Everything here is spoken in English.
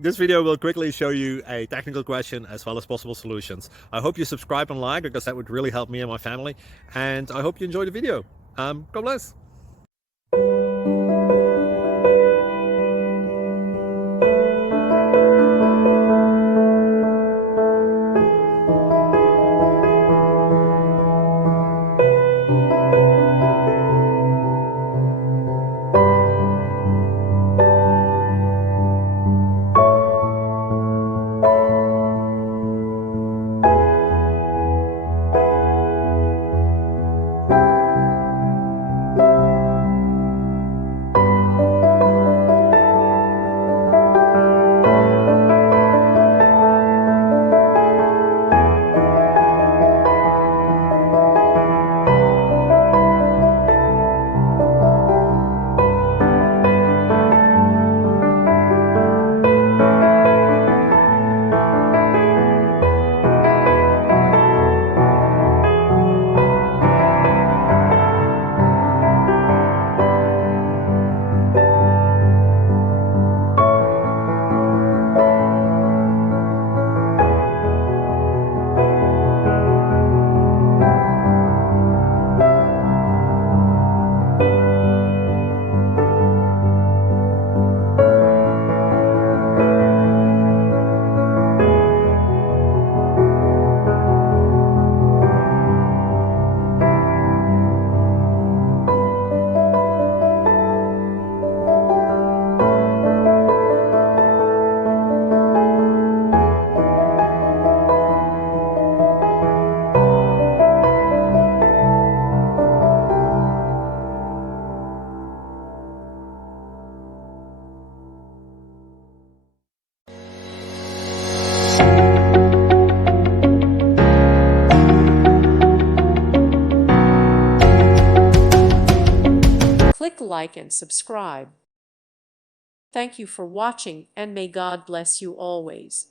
This video will quickly show you a technical question as well as possible solutions. I hope you subscribe and like, because that would really help me and my family. And I hope you enjoy the video. God bless. Click like and subscribe. Thank you for watching, and may God bless you always.